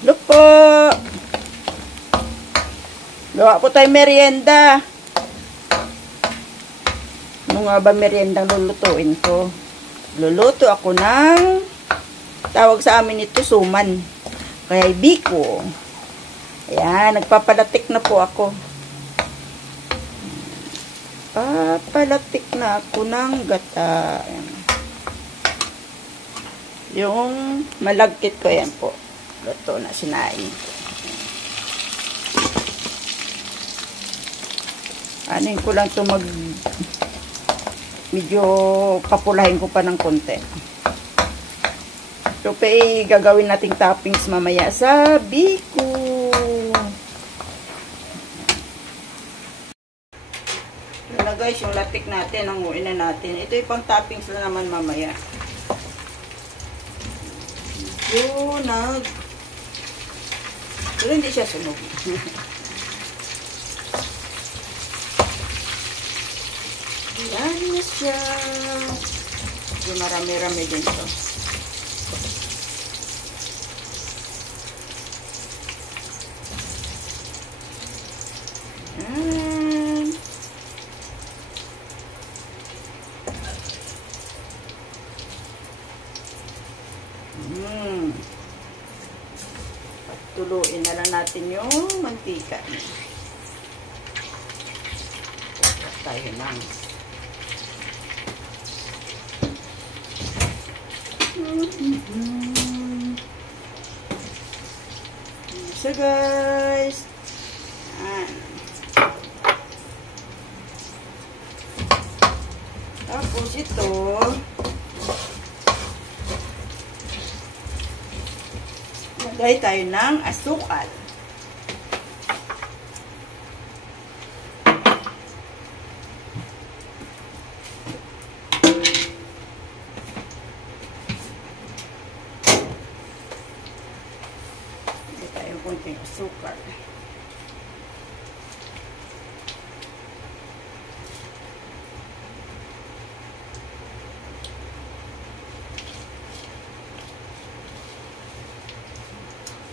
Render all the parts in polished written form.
Look po! Gawa po tayo merienda. Ano nga ba meriendang lulutuin ko? Luluto ako ng tawag sa amin ito, suman. Kaya biko. Ayan, nagpapalatik na po ako. Papalatik na ako ng gata. Ayan. Yung malagkit ko, yan po. Luto na, sinain ko. Anin ko lang ito medyo papulahin ko pa ng konti. So, gagawin nating toppings mamaya sa biko. Yan na guys, yung latik natin, hanguin na natin. Ito yung pang toppings na naman mamaya. Yun, pero hindi siya sunog. Yan na siya. Yung marami-rami din to. Tuluin na lang natin yung mantika. Tayo lang. So guys, tapos ito lagay tayo ng asukal. Lagay tayo konting asukal.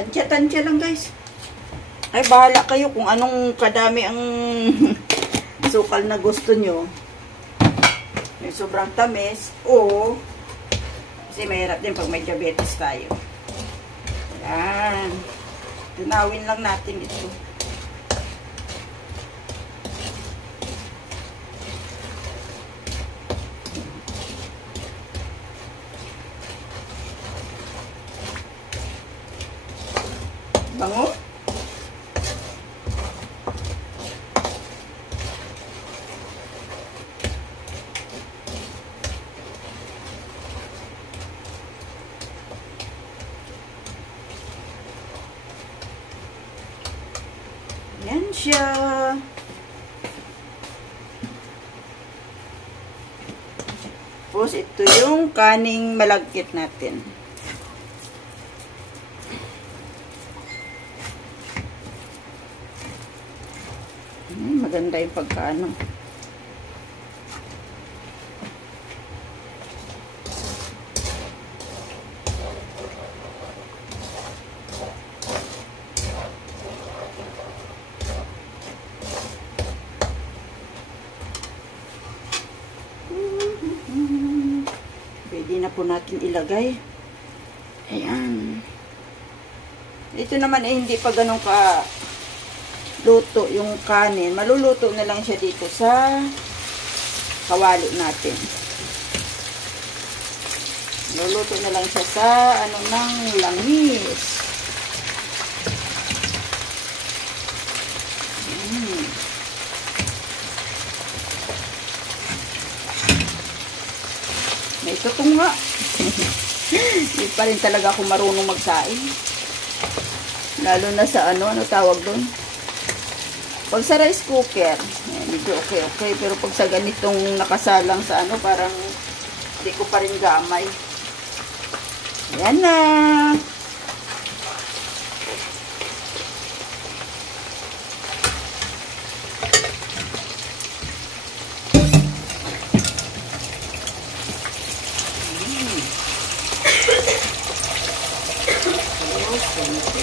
Tansya-tansya lang guys. Ay bahala kayo kung anong kadami ang sukal na gusto nyo. May sobrang tamis o kasi mahirap din pag may diabetes tayo. Yan. Tunawin lang natin ito. Bango. Yan siya. Tapos ito yung kaning malagkit natin. Maganda yung pagkaano. Pwede na po natin ilagay. Ayan. Ito naman ay hindi pa ganun ka luto yung kanin. Maluluto na lang siya dito sa kawali natin. Luluto na lang siya sa ano ng langis. May tutong nga. Hindi pa rin talaga ako marunong magsaing. Lalo na sa ano tawag doon? Pag sa rice cooker, medyo okay. Pero pag sa ganitong nakasalang sa ano, parang hindi ko pa rin gamay. Ayan na. konti.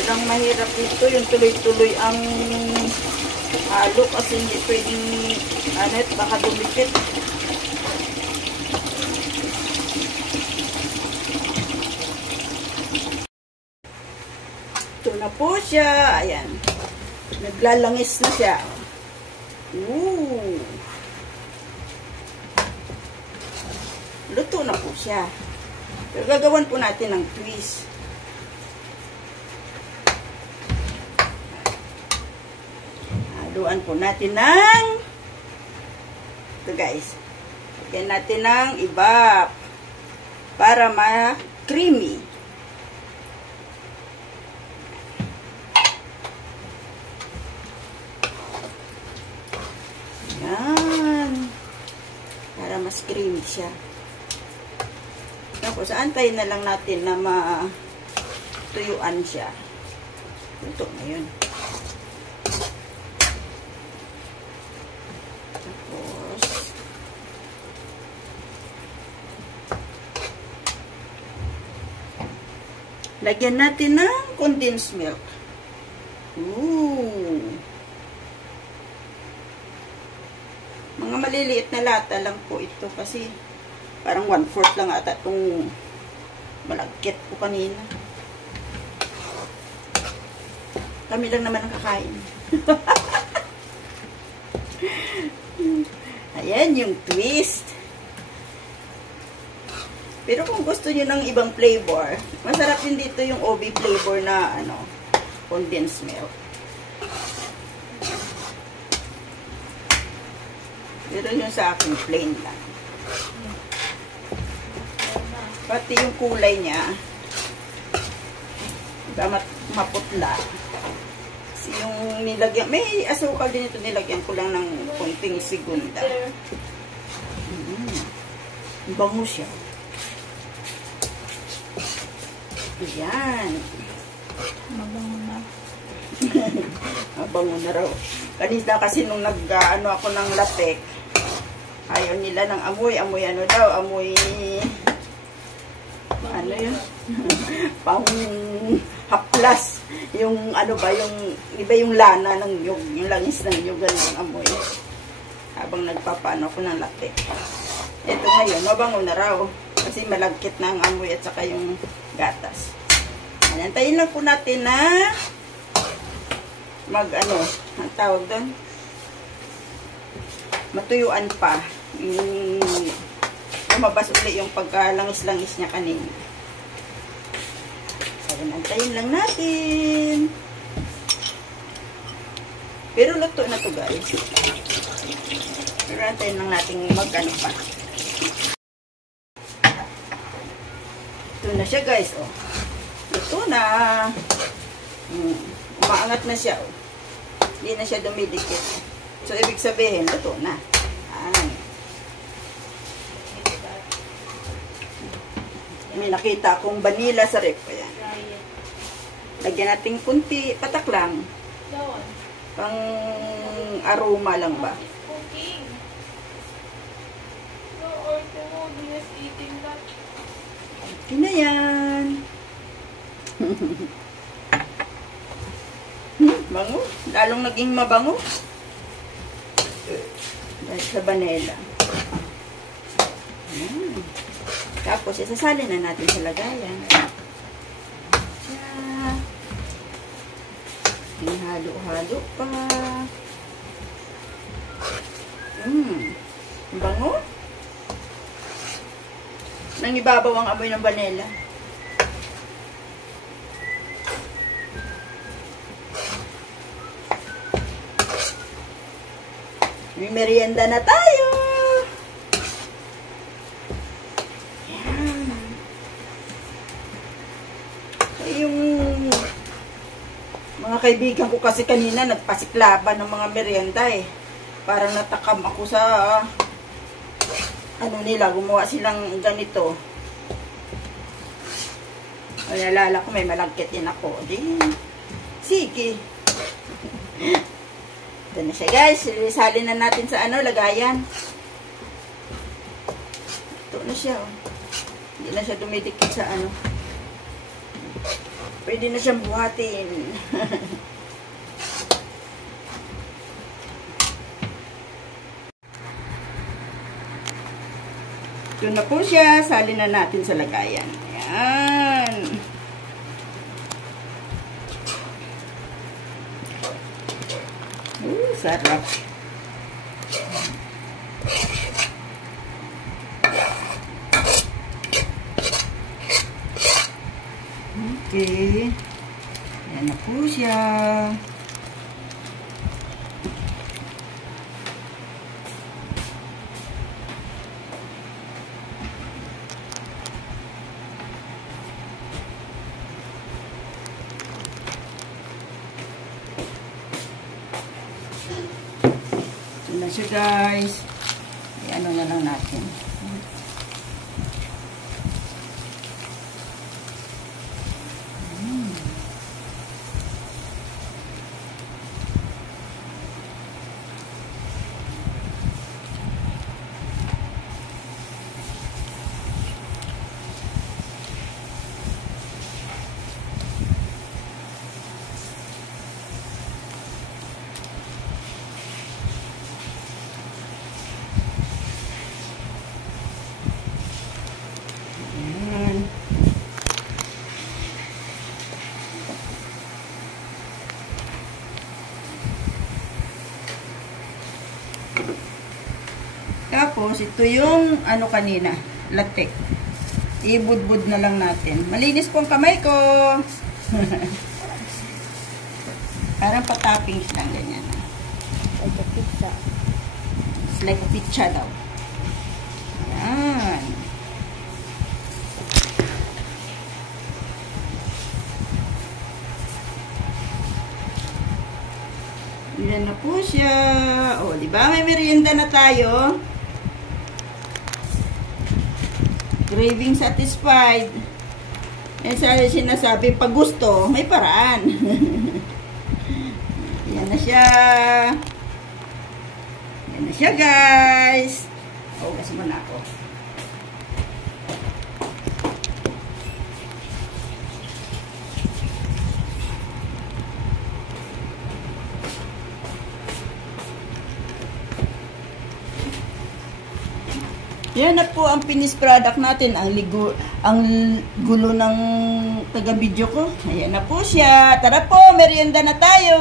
Yan ang mahirap dito, yung tuloy-tuloy ang halo kasi hindi pwedeng baka dumikit. Ito na po siya. Ayan. Naglalangis na siya. Ooh. Luto na po siya. Pero gagawan po natin ng twist. Haluan po natin ng ito guys. Lagyan natin ng ibap para ma-creamy. Yan. Para mas creamy siya. Tapos, antayin na lang natin na matuyuan siya. Luto na yun. Tapos, lagyan natin ng condensed milk. Ooh. Mga maliliit na lata lang po ito kasi parang 1/4 lang ata itong malagkit ko kanina. Kami lang naman ang kakain. Ayan yung twist. Pero kung gusto nyo ng ibang flavor, masarap din dito yung OB flavor na condensed milk. Pero yung sa akin, plain lang. Pati yung kulay niya, maputla. Kasi yung nilagyan, may asukal din ito, nilagyan ko lang ng konting segunda. Bango siya. Ayan. Mabango na. Mabango na raw. Kanina kasi nung ako ng latek, ayaw nila ng amoy. Amoy ano daw? Amoy ano yun? Pang haplas. Yung ano ba? Yung iba yung lana ng yug. Yung langis ng yug. Ganun ang amoy. Habang nagpapaano ko ng latek. Ito ngayon, mabango na raw. Kasi malagkit na ang amoy at saka yung gatas. Antayin lang po natin na ang tawag doon? Matuyuan pa. Lumabas uli yung pagkalangis-langis niya kanina. So, antayin lang natin. Pero luto na to guys. Pero antayin lang natin pa. Ito na siya guys, oh. Luto na. Umaangat na siya, oh. Hindi na siya dumidikit. So, ibig sabihin, luto na. May nakita akong vanilla sa rep. Ayan. Lagyan natin kunti, patak lang. Pang aroma lang ba? Cooking. Okay na yan. Bango. Lalong naging mabango. Dahil sa vanilla. Tapos, isasalin na natin sa lagayan. Halo-halo pa. Bango. Nang ibabaw ang amoy ng vanilla. May merienda na tayo. Yan. So, yung mga kaibigan ko kasi kanina nagpasiklaban ng mga merienda eh. Parang natakam ako sa nila, gumawa silang ganito. Nalala ko may malagkit din ako. Di, sige. Ito na siya guys. Isalin na natin sa ano, lagayan. Ito na siya. Oh. Hindi na siya dumidikit sa ano. Pwede na siyang buhatin. Ito na po siya. Salin na natin sa lagayan. Ayan. Sarap. Okay. Ayan na po siya. Ito na siya guys. Ayan na lang natin. Tapos, ito yung ano kanina, latte. Ibudbud na lang natin. Malinis po ang kamay ko. Parang pa-toppings lang, ganyan. Like a pizza. It's like a pizza daw. Ayan. Yan na po siya. O, di ba? May merienda na tayo. Craving satisfied. Yan sa sinasabi, pag gusto, may paraan. Yan na siya. Yan na siya, guys. O, kasi mo na ako. Yan na po ang finished product natin. Ang gulo ng taga-video ko. Ayan na po siya. Tara po, merienda na tayo.